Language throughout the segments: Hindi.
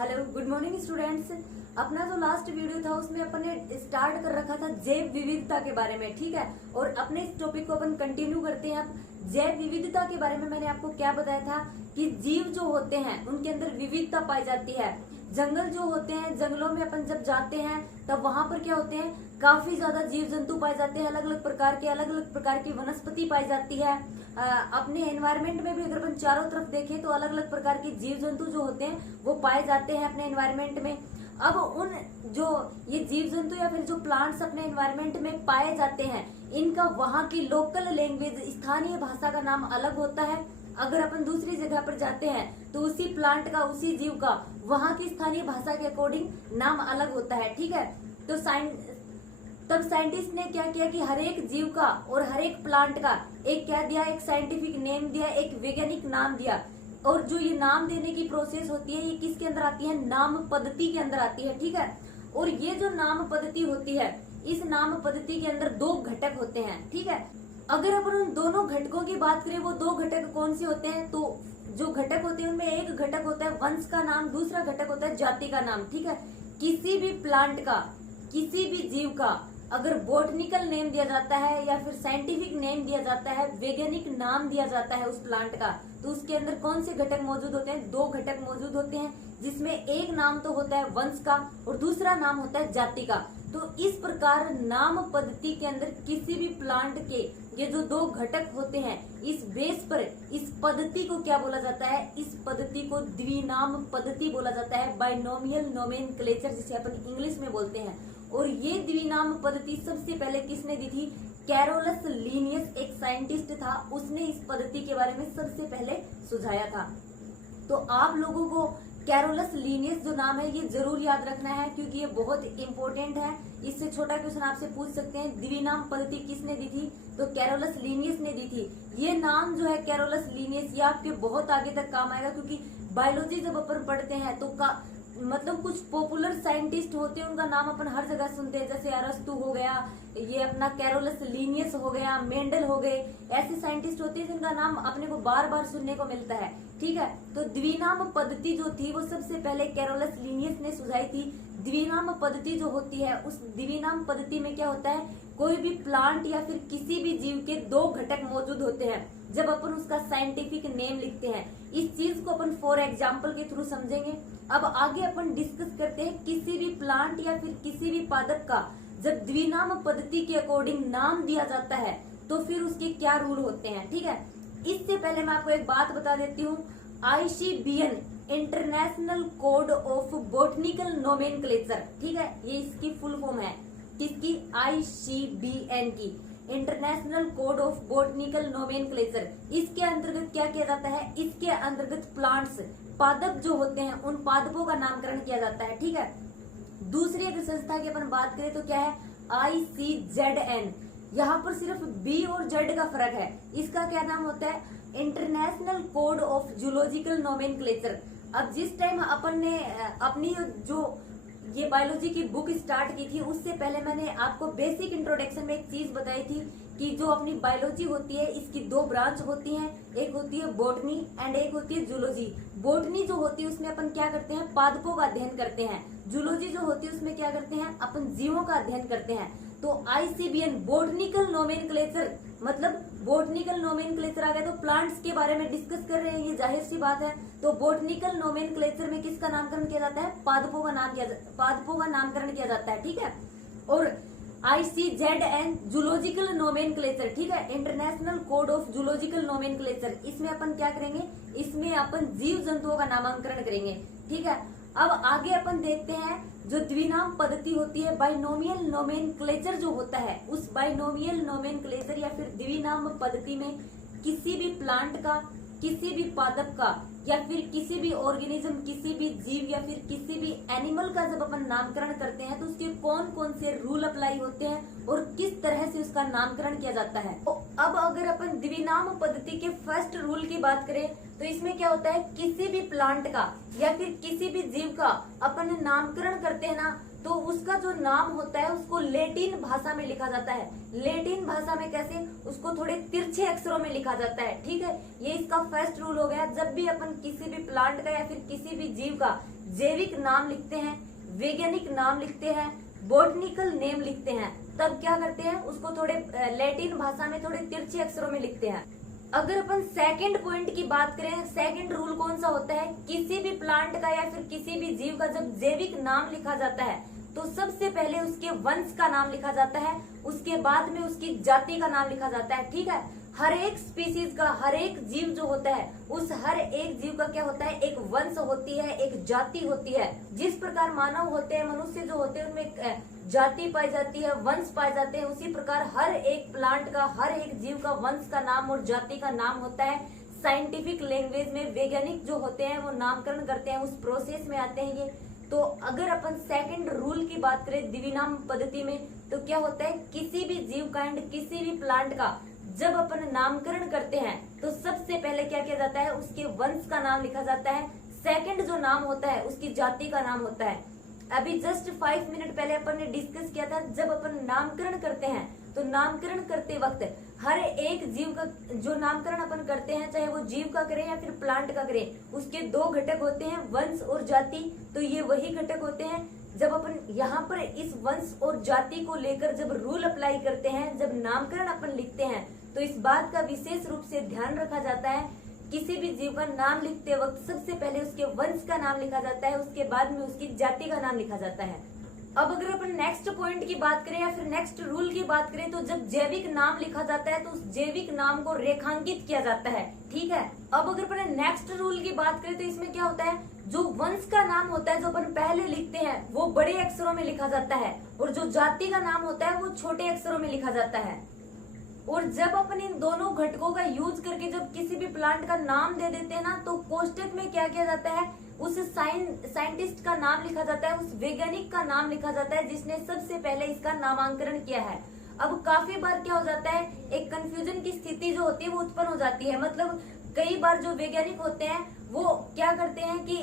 Hello good morning students. अपना जो लास्ट वीडियो था उसमें अपन ने स्टार्ट कर रखा था जैव विविधता के बारे में, ठीक है। और अपने इस टॉपिक को अपन कंटिन्यू करते हैं। अब जैव विविधता के बारे में मैंने आपको क्या बताया था कि जीव जो होते हैं उनके अंदर विविधता पाई जाती है। जंगल जो होते हैं, जंगलों में अपन जब जाते हैं तब वहां पर क्या होते हैं, काफी ज्यादा जीव जंतु पाए जाते हैं, अलग अलग प्रकार की वनस्पति पाई जाती है। अपने एनवायरमेंट में भी अगर अपन चारों तरफ देखें तो अलग अलग प्रकार के जीव जंतु जो होते हैं वो पाए जाते हैं अपने एनवायरमेंट में। अब उन जो ये जीव जंतु या फिर जो प्लांट्स अपने एनवायरमेंट में पाए जाते हैं, इनका वहां की लोकल लैंग्वेज, स्थानीय भाषा का नाम अलग होता है। अगर अपन दूसरी जगह पर जाते हैं तो उसी प्लांट का, उसी जीव का वहां की स्थानीय भाषा के अकॉर्डिंग नाम अलग होता है, ठीक है। तो तब साइंटिस्ट ने क्या किया कि हर एक जीव का और हर एक प्लांट का एक क्या दिया, एक साइंटिफिक नेम दिया, एक वैज्ञानिक नाम दिया। और जो ये नाम देने की प्रोसेस होती है ये किसके अंदर आती है, नाम पद्धति के अंदर आती है, ठीक है। और ये जो नाम पद्धति होती है, इस नाम पद्धति के अंदर दो घटक होते हैं, ठीक है। अगर अपन उन दोनों घटकों की बात करें, वो दो घटक कौन से होते हैं, तो जो घटक होते हैं उनमें एक घटक होता है वंश का नाम, दूसरा घटक होता है जाति का नाम, ठीक है। किसी भी प्लांट का, किसी भी जीव का अगर बॉटनिकल नेम दिया जाता है या फिर साइंटिफिक नेम दिया जाता है, वैज्ञानिक नाम दिया जाता है उस प्लांट का, तो उसके अंदर कौन से घटक मौजूद होते हैं, दो घटक मौजूद होते हैं, जिसमें एक नाम तो होता है वंश का और दूसरा नाम होता है जाति का। तो इस प्रकार नाम पद्धति के अंदर किसी भी प्लांट के ये जो दो घटक होते हैं, इस बेस पर इस पद्धति को क्या बोला जाता है, इस पद्धति को द्विनाम पद्धति बोला जाता है, बाइनोमियल नोमेनक्लेचर जिसे अपन इंग्लिश में बोलते हैं। और ये द्विनाम पद्धति सबसे पहले किसने दी थी, कैरोलस लीनियस एक साइंटिस्ट था, उसने इस पद्धति के बारे में सबसे पहले सुझाया था। तो आप लोगों को कैरोलस लीनियस जो नाम है ये जरूर याद रखना है, क्योंकि ये बहुत इंपॉर्टेंट है। इससे छोटा क्वेश्चन आपसे पूछ सकते हैं, द्विनाम पद्धति किसने दी थी, तो कैरोलस लीनियस ने दी थी। ये नाम जो है कैरोलस लीनियस, ये आपके बहुत आगे तक काम आएगा, क्योंकि बायोलॉजी जब अपन पढ़ते हैं तो मतलब कुछ पॉपुलर साइंटिस्ट होते हैं, उनका नाम अपन हर जगह सुनते हैं, जैसे अरस्तु हो गया, ये अपना कैरोलस लीनियस हो गया, मेंडल हो गए, ऐसे साइंटिस्ट होते हैं जिनका नाम अपने को बार बार सुनने को मिलता है, ठीक है। तो द्विनाम पद्धति जो थी वो सबसे पहले कैरोलस लीनियस ने सुझाई थी। द्विनाम पद्धति जो होती है, उस द्विनाम पद्धति में क्या होता है, कोई भी प्लांट या फिर किसी भी जीव के दो घटक मौजूद होते हैं जब अपन उसका साइंटिफिक नेम लिखते हैं। इस चीज को अपन फॉर एग्जाम्पल के थ्रू समझेंगे। अब आगे अपन डिस्कस करते हैं किसी भी प्लांट या फिर किसी भी पादप का जब द्विनाम पद्धति के अकॉर्डिंग नाम दिया जाता है तो फिर उसके क्या रूल होते हैं, ठीक है। इससे पहले मैं आपको एक बात बता देती हूँ, ICBN international code of botanical nomenclature, ठीक है, ये इसकी फुल फॉर्म है, किसकी, ICBN की, international code of botanical nomenclature. इसके अंतर्गत क्या किया जाता है, इसके अंतर्गत प्लांट्स, पादप जो होते हैं उन पादपों का नामकरण किया जाता है, ठीक है। दूसरी अगर संस्था की अपन बात करें तो क्या है, ICZN, यहाँ पर सिर्फ B और Z का फर्क है। इसका क्या नाम होता है, international code of zoological nomenclature. अब जिस टाइम अपन ने अपनी जो ये बायोलॉजी की बुक स्टार्ट की थी, उससे पहले मैंने आपको बेसिक इंट्रोडक्शन में एक चीज बताई थी कि जो अपनी बायोलॉजी होती है इसकी दो ब्रांच होती हैं, एक होती है बॉटनी एंड एक होती है जूलॉजी। बॉटनी जो होती है उसमें अपन क्या करते हैं, पादपों का अध्ययन करते हैं। जूलॉजी जो होती है उसमें क्या करते हैं, अपन जीवों का अध्ययन करते हैं। तो ICBN बॉटनिकल नोमेनक्लेचर, मतलब बॉटनिकल नोमेनक्लेचर आ गया तो प्लांट्स के बारे में डिस्कस कर रहे हैं, ये जाहिर सी बात है। तो बॉटनिकल नोमेनक्लेचर में किसका नामकरण किया जाता है, पादपों का नामकरण किया जाता है, ठीक है। और ICZN जूलॉजिकल नोमेनक्लेचर, ठीक है, international code of zoological nomenclature, इसमें अपन क्या करेंगे, इसमें अपन जीव जंतुओं का नामकरण करेंगे, ठीक है। अब आगे अपन देखते हैं जो द्विनाम पद्धति होती है, बाइनोमियल नोमेनक्लेचर जो होता है, उस बाइनोमियल नोमेनक्लेचर या फिर द्विनाम पद्धति में किसी भी प्लांट का, किसी भी पादप का या फिर किसी भी ऑर्गेनिज्म, किसी भी जीव या फिर किसी भी एनिमल का जब अपन नामकरण करते हैं तो उसके कौन कौन से रूल अप्लाई होते हैं और किस तरह से उसका नामकरण किया जाता है। तो अब अगर अपन द्विनाम पद्धति के फर्स्ट रूल की बात करें तो इसमें क्या होता है, किसी भी प्लांट का या फिर किसी भी जीव का अपन नामकरण करते हैं ना, तो उसका जो नाम होता है उसको लैटिन भाषा में लिखा जाता है। लैटिन भाषा में कैसे, उसको थोड़े तिरछे अक्षरों में लिखा जाता है, ठीक है। ये इसका फर्स्ट रूल हो गया। जब भी अपन किसी भी प्लांट का या फिर किसी भी जीव का जैविक नाम लिखते हैं, वैज्ञानिक नाम लिखते हैं, बॉटनिकल नेम लिखते हैं, तब क्या करते हैं उसको थोड़े लैटिन भाषा में थोड़े तिरछे अक्षरों में लिखते हैं। अगर अपन सेकंड पॉइंट की बात करें, सेकंड रूल कौन सा होता है, किसी भी प्लांट का या फिर किसी भी जीव का जब जैविक नाम लिखा जाता है तो सबसे पहले उसके वंश का नाम लिखा जाता है, उसके बाद में उसकी जाति का नाम लिखा जाता है। ठीक है, हर एक स्पीसीज का, हर एक जीव जो होता है उस हर एक जीव का क्या होता है, एक वंश होती है, एक जाति होती है। जिस प्रकार मानव होते हैं, मनुष्य जो होते हैं उनमें जाति पाई जाती है, वंश पाए जाते हैं, उसी प्रकार हर एक प्लांट का, हर एक जीव का वंश का नाम और जाति का नाम होता है। साइंटिफिक लैंग्वेज में वैज्ञानिक जो होते हैं वो नामकरण करते हैं, उस प्रोसेस में आते हैं ये। तो अगर अपन सेकंड रूल की बात करें द्विनाम पद्धति में, तो क्या होता है, किसी भी जीव का एंड किसी भी प्लांट का जब अपन नामकरण करते हैं तो सबसे पहले क्या किया जाता है, उसके वंश का नाम लिखा जाता है। सेकंड जो नाम होता है उसकी जाति का नाम होता है। अभी जस्ट 5 मिनट पहले अपन ने डिस्कस किया था, जब अपन नामकरण करते हैं तो नामकरण करते वक्त हर एक जीव का जो नामकरण अपन करते हैं, चाहे वो जीव का करें या फिर प्लांट का करें, उसके 2 घटक होते हैं, वंश और जाति। तो ये वही घटक होते हैं। जब अपन यहाँ पर इस वंश और जाति को लेकर जब रूल अप्लाई करते हैं, जब नामकरण अपन लिखते हैं, तो इस बात का विशेष रूप से ध्यान रखा जाता है, किसी भी जीव का नाम लिखते वक्त सबसे पहले उसके वंश का नाम लिखा जाता है, उसके बाद में उसकी जाति का नाम लिखा जाता है। अब अगर अपन नेक्स्ट पॉइंट की बात करें या फिर नेक्स्ट रूल की बात करें, तो जब जैविक नाम लिखा जाता है तो उस जैविक नाम को रेखांकित किया जाता है। ठीक है, अब अगर अपन नेक्स्ट रूल की बात करें तो इसमें क्या होता है, जो वंश का नाम होता है जो अपन पहले लिखते हैं वो बड़े अक्षरों में लिखा जाता है, और जो जाति का नाम होता है वो छोटे अक्षरों में लिखा जाता है। और जब अपन इन दोनों घटकों का यूज करके जब किसी भी प्लांट का नाम दे देते हैं ना, तो कोष्टक में क्या किया जाता है, उस साइंटिस्ट का नाम लिखा जाता है, उस वैज्ञानिक का नाम लिखा जाता है जिसने सबसे पहले इसका नामांकन किया है। अब काफी बार क्या हो जाता है, एक कंफ्यूजन की स्थिति जो होती है वो उत्पन्न हो जाती है। मतलब कई बार जो वैज्ञानिक होते हैं वो क्या करते हैं कि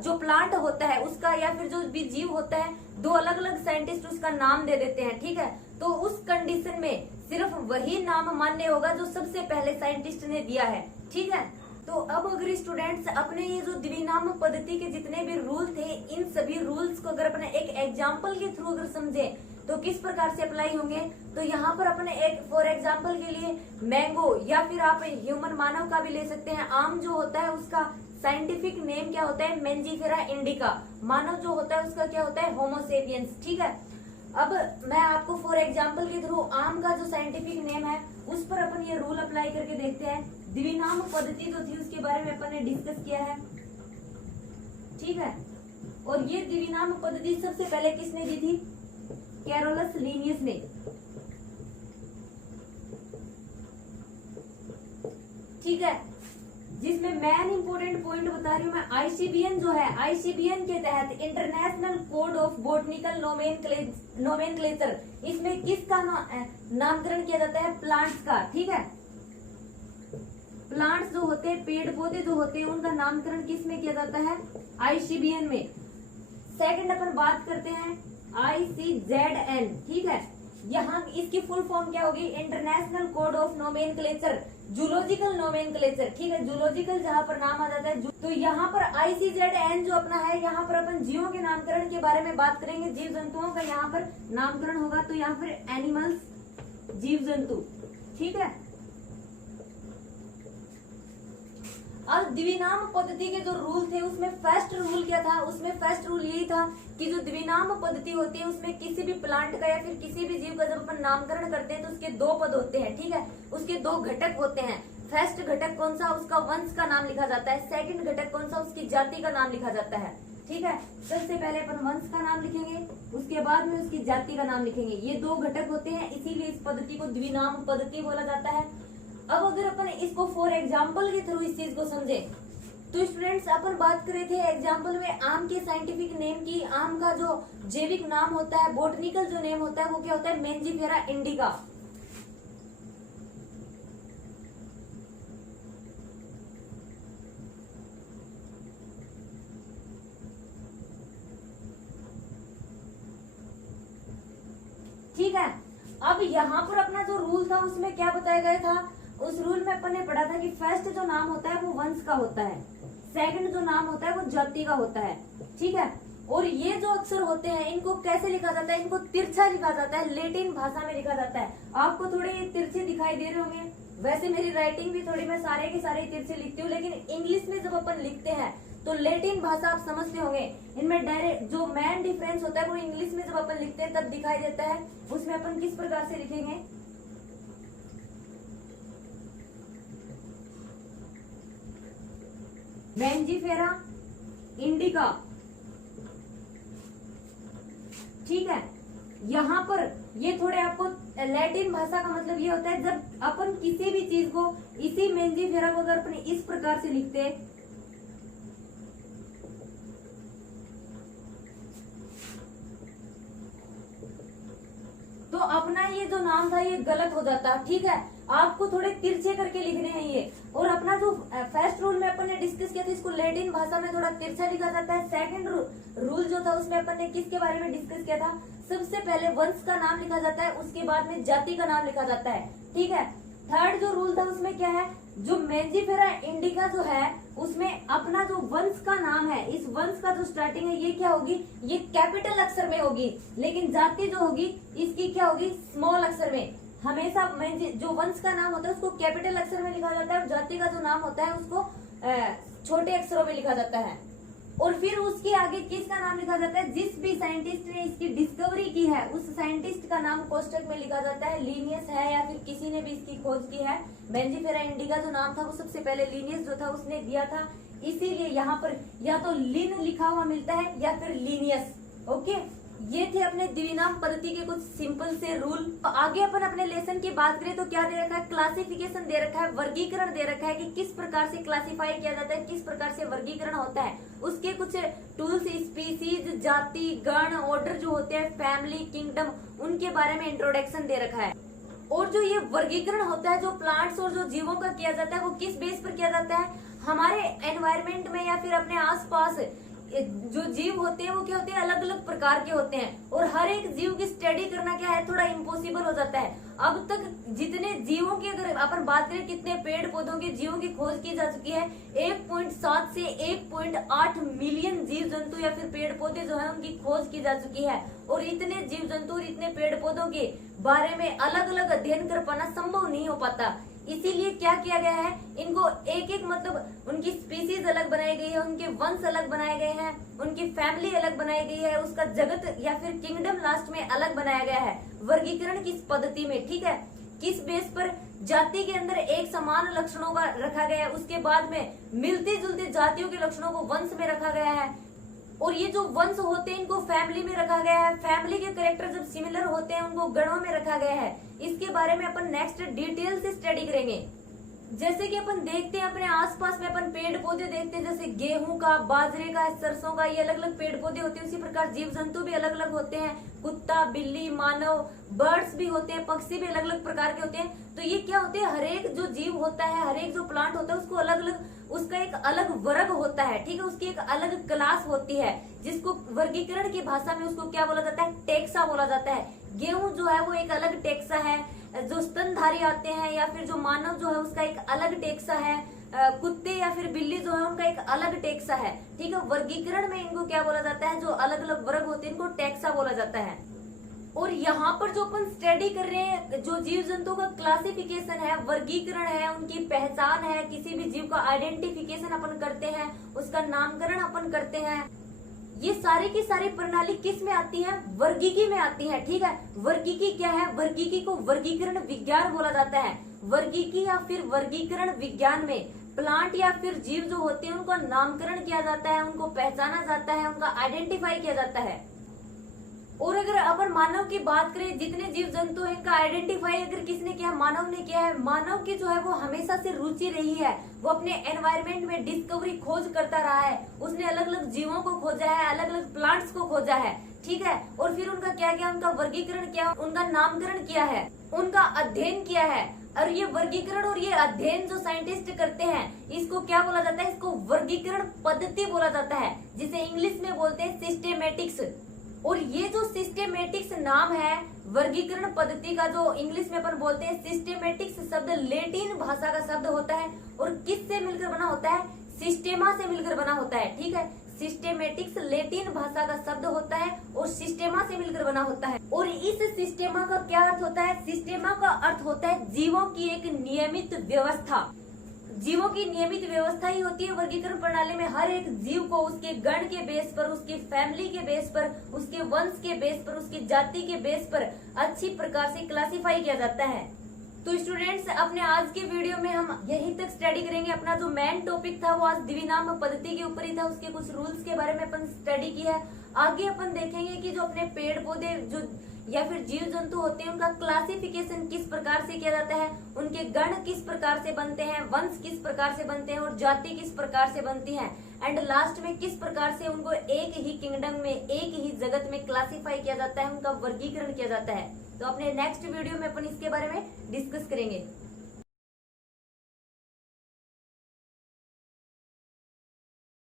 जो प्लांट होता है उसका या फिर जो भी जीव होता है, 2 अलग अलग साइंटिस्ट उसका नाम दे देते हैं। ठीक है, तो उस कंडीशन में सिर्फ वही नाम मान्य होगा जो सबसे पहले साइंटिस्ट ने दिया है। ठीक है, तो अब अगर स्टूडेंट्स अपने ये जो द्विनाम पद्धति के जितने भी रूल थे, इन सभी रूल्स को अगर अपने एक एग्जाम्पल के थ्रू अगर समझे तो किस प्रकार से अप्लाई होंगे, तो यहाँ पर अपने एक फॉर एग्जाम्पल के लिए मैंगो या फिर आप ह्यूमन मानव का भी ले सकते हैं। आम जो होता है उसका साइंटिफिक नेम क्या होता है, मेंजीफेरा इंडिका। मानव जो होता है उसका क्या होता है, होमो सेपियंस। ठीक है, अब मैं आपको फॉर एग्जाम्पल के थ्रू आम का जो साइंटिफिक नेम है उस पर अपन ये रूल अप्लाई करके देखते हैं। द्विनाम पद्धति जो थी उसके बारे में अपन ने डिस्कस किया है। ठीक है, और ये द्विनाम पद्धति सबसे पहले किसने दी थी, कैरोलस लीनियस ने। ठीक है, जिसमें मेन इंपोर्टेंट पॉइंट बता रही हूँ मैं, आईसीबीएन जो है, आईसीबीएन के तहत international code of botanical nomenclature, इसमें किसका नामकरण किया जाता है, प्लांट्स का। ठीक है, प्लांट्स जो होते हैं, पेड़ पौधे जो होते हैं, उनका नामकरण किस में किया जाता है, आईसीबीएन में। सेकंड अपन बात करते हैं ICZN। ठीक है, यहाँ इसकी फुल फॉर्म क्या होगी, international code of nomenclature, zoological nomenclature. ठीक है, जूलॉजिकल जहाँ पर नाम आ जाता है, तो यहाँ पर ICZN जो अपना है, यहाँ पर अपन जीवों के नामकरण के बारे में बात करेंगे। जीव जंतुओं का यहाँ पर नामकरण होगा, तो यहाँ पर एनिमल्स, जीव जंतु। ठीक है, अब द्विनाम पद्धति के जो रूल थे उसमें फर्स्ट रूल क्या था, उसमें फर्स्ट रूल यही था कि जो द्विनाम पद्धति होती है उसमें किसी भी प्लांट का या फिर किसी भी जीव का जब अपन नामकरण करते हैं तो उसके 2 पद होते हैं। ठीक है, उसके 2 घटक होते हैं। फर्स्ट घटक कौन सा, उसका वंश का नाम लिखा जाता है। सेकंड घटक कौन सा, उसकी जाति का नाम लिखा जाता है। ठीक है, सबसे पहले अपन वंश का नाम लिखेंगे, उसके बाद में उसकी जाति का नाम लिखेंगे। ये 2 घटक होते हैं, इसीलिए इस पद्धति को द्विनाम पद्धति बोला जाता है। अब अगर अपन इसको फॉर एग्जाम्पल के थ्रू इस चीज को समझे, तो स्टूडेंट्स अपन बात कर रहे थे एग्जाम्पल में आम के साइंटिफिक नेम की। आम का जो जैविक नाम होता है, बॉटनिकल जो नेम होता है, वो क्या होता है, मेंजीफेरा इंडिका। ठीक है, अब यहाँ पर अपना जो रूल था उसमें क्या बताया गया था, उस रूल में अपन ने पढ़ा था कि फर्स्ट जो नाम होता है वो वंश का होता है, सेकंड जो नाम होता है वो जाति का होता है। ठीक है। और ये जो अक्षर होते हैं इनको कैसे लिखा जाता है, इनको तिरछा लिखा जाता है, लैटिन भाषा में लिखा जाता है। आपको थोड़े ये तिरछे दिखाई दे रहे होंगे, वैसे मेरी राइटिंग भी थोड़ी, मैं सारे के सारे तिरछे लिखती हूँ, लेकिन इंग्लिश में जब अपन लिखते हैं तो लैटिन भाषा आप समझते होंगे, इनमें डायरेक्ट जो मेन डिफरेंस होता है वो इंग्लिश में जब अपन लिखते हैं तब दिखाई देता है। उसमें अपन किस प्रकार से लिखेंगे, मैंजीफेरा इंडिका, ठीक है। यहाँ पर ये थोड़े आपको लैटिन भाषा का मतलब ये होता है जब अपन किसी भी चीज को, इसी मैंजीफेरा को अगर अपन इस प्रकार से लिखते हैं तो अपना ये जो नाम था ये गलत हो जाता है, ठीक है। आपको थोड़े तिरछे करके लिखने हैं ये। और अपना जो फर्स्ट रूल में अपन ने डिस्कस किया था, इसको लैटिन भाषा में थोड़ा तिरछा लिखा जाता है। सेकंड रूल जो था उसमें अपन ने किसके बारे में डिस्कस किया था, सबसे पहले वंश का नाम लिखा जाता है, उसके बाद में जाति का नाम लिखा जाता है, ठीक है। थर्ड जो रूल था उसमें क्या है, जो मैंजीफेरा इंडिका जो है उसमें अपना जो वंश का नाम है, इस वंश का जो स्टार्टिंग है ये क्या होगी, ये कैपिटल अक्षर में होगी, लेकिन जाति जो होगी इसकी क्या होगी, स्मॉल अक्षर में। हमेशा जो वंश का नाम होता है उसको कैपिटल अक्षर में लिखा जाता है और जाति का जो नाम होता है उसको छोटे अक्षरों में लिखा जाता है। और फिर उसके आगे किसका नाम लिखा जाता है, जिस भी साइंटिस्ट ने इसकी डिस्कवरी की है उस साइंटिस्ट का नाम कोष्टक में लिखा जाता है। लिनियस है या फिर किसी ने भी इसकी खोज की है। मैंजीफेरा इंडिका जो नाम था वो सबसे पहले लिनियस जो था उसने दिया था, इसीलिए यहाँ पर या तो लिन लिखा हुआ मिलता है या फिर लिनियस। ओके, ये थे अपने द्विनाम पद्धति के कुछ सिंपल से रूल। आगे अपन अपने लेसन की बात करें तो क्या दे रखा है, क्लासिफिकेशन दे रखा है, वर्गीकरण दे रखा है कि किस प्रकार से क्लासिफाई किया जाता है, किस प्रकार से वर्गीकरण होता है। उसके कुछ टूल्स, स्पीसीज, जाति, गण, ऑर्डर जो होते हैं, फैमिली, किंगडम, उनके बारे में इंट्रोडक्शन दे रखा है। और जो ये वर्गीकरण होता है जो प्लांट्स और जो जीवों का किया जाता है वो किस बेस पर किया जाता है, हमारे एनवायरमेंट में या फिर अपने आसपास जो जीव होते हैं वो क्या होते हैं, अलग अलग प्रकार के होते हैं और हर एक जीव की स्टडी करना क्या है, थोड़ा इम्पॉसिबल हो जाता है। अब तक जितने जीवों की अगर अपन बात करें, कितने पेड़ पौधों के जीवों की खोज की जा चुकी है, 1.7 से 1.8 मिलियन जीव जंतु या फिर पेड़ पौधे जो है उनकी खोज की जा चुकी है। और इतने जीव जंतु और इतने पेड़ पौधों के बारे में अलग अलग अध्ययन कर पाना संभव नहीं हो पाता। इसीलिए क्या किया गया है, इनको एक एक मतलब उनकी स्पीसीज अलग बनाई गई है, उनके वंश अलग बनाए गए हैं, उनकी फैमिली अलग बनाई गई है, उसका जगत या फिर किंगडम लास्ट में अलग बनाया गया है वर्गीकरण की पद्धति में, ठीक है। किस बेस पर, जाति के अंदर एक समान लक्षणों का रखा गया है, उसके बाद में मिलती जुलती जातियों के लक्षणों को वंश में रखा गया है। और ये जो वंश होते हैं इनको फैमिली में रखा गया है। फैमिली के कैरेक्टर जब सिमिलर होते हैं उनको गणों में रखा गया है। इसके बारे में अपन नेक्स्ट डिटेल से स्टडी करेंगे। जैसे कि अपन देखते हैं अपने आसपास में अपन पेड़ पौधे देखते हैं, जैसे गेहूं का, बाजरे का, सरसों का, ये अलग अलग पेड़ पौधे होते हैं। उसी प्रकार जीव जंतु भी अलग अलग होते हैं, कुत्ता, बिल्ली, मानव, बर्ड्स भी होते हैं, पक्षी भी अलग अलग प्रकार के होते हैं। तो ये क्या होते हैं, हर एक जो जीव होता है, हर एक जो प्लांट होता है उसको अलग अलग, उसका एक अलग वर्ग होता है, ठीक है, उसकी एक अलग क्लास होती है, जिसको वर्गीकरण की भाषा में उसको क्या बोला जाता है, टेक्सा बोला जाता है। गेहूं जो है वो एक अलग टेक्सा है, जो स्तनधारी आते हैं या फिर जो मानव जो है उसका एक अलग टेक्सा है, कुत्ते या फिर बिल्ली जो है उनका एक अलग टेक्सा है, ठीक है। वर्गीकरण में इनको क्या बोला जाता है, जो अलग अलग वर्ग होते हैं इनको टेक्सा बोला जाता है। और यहाँ पर जो अपन स्टडी कर रहे हैं, जो जीव जंतु का क्लासिफिकेशन है, वर्गीकरण है, उनकी पहचान है, किसी भी जीव का आइडेंटिफिकेशन अपन करते हैं, उसका नामकरण अपन करते हैं, ये सारी की सारी प्रणाली किस में आती है, वर्गीकी में आती है, ठीक है। वर्गीकी क्या है, वर्गीकी को वर्गीकरण विज्ञान बोला जाता है। वर्गीकी या फिर वर्गीकरण विज्ञान में प्लांट या फिर जीव जो होते हैं उनका नामकरण किया जाता है, उनको पहचाना जाता है, उनका आइडेंटिफाई किया जाता है। और अगर अपन मानव की बात करें, जितने जीव जंतु हैं इनका आइडेंटिफाई अगर किसने किया, मानव ने किया है। मानव की जो है वो हमेशा से रुचि रही है, वो अपने एनवायरमेंट में डिस्कवरी खोज करता रहा है, उसने अलग अलग जीवों को खोजा है, अलग अलग प्लांट्स को खोजा है, ठीक है। और फिर उनका क्या किया, उनका वर्गीकरण किया, उनका नामकरण किया है, उनका अध्ययन किया है। और ये वर्गीकरण और ये अध्ययन जो साइंटिस्ट करते हैं इसको क्या बोला जाता है, इसको वर्गीकरण पद्धति बोला जाता है, जिसे इंग्लिश में बोलते हैं सिस्टेमेटिक्स। और ये जो सिस्टेमेटिक्स नाम है वर्गीकरण पद्धति का, जो इंग्लिश में अपन बोलते हैं सिस्टेमेटिक्स शब्द लैटिन भाषा का शब्द होता है और किससे मिलकर बना होता है, सिस्टेमा से मिलकर बना होता है, ठीक है। सिस्टेमेटिक्स लैटिन भाषा का शब्द होता है और सिस्टेमा से मिलकर बना होता है। और इस सिस्टेमा का क्या अर्थ होता है? सिस्टेमा का अर्थ होता है जीवों की एक नियमित व्यवस्था। जीवों की नियमित व्यवस्था ही होती है वर्गीकरण प्रणाली में। हर एक जीव को उसके गण के बेस पर, उसके फैमिली के बेस पर, उसके वंश के बेस पर, उसकी जाति के बेस पर अच्छी प्रकार से क्लासिफाई किया जाता है। तो स्टूडेंट्स, अपने आज के वीडियो में हम यहीं तक स्टडी करेंगे। अपना जो मेन टॉपिक था वो आज द्विनाम पद्धति के ऊपर ही था, उसके कुछ रूल्स के बारे में अपन स्टडी किया है। आगे अपन देखेंगे कि जो अपने पेड़ पौधे जो या फिर जीव जंतु होते हैं उनका क्लासिफिकेशन किस प्रकार से किया जाता है, उनके गण किस प्रकार से बनते हैं, वंश किस प्रकार से बनते हैं और जाति किस प्रकार से बनती है, एंड लास्ट में किस प्रकार से उनको एक ही किंगडम में, एक ही जगत में क्लासिफाई किया जाता है, उनका वर्गीकरण किया जाता है। तो अपने नेक्स्ट वीडियो में अपन इसके बारे में डिस्कस करेंगे।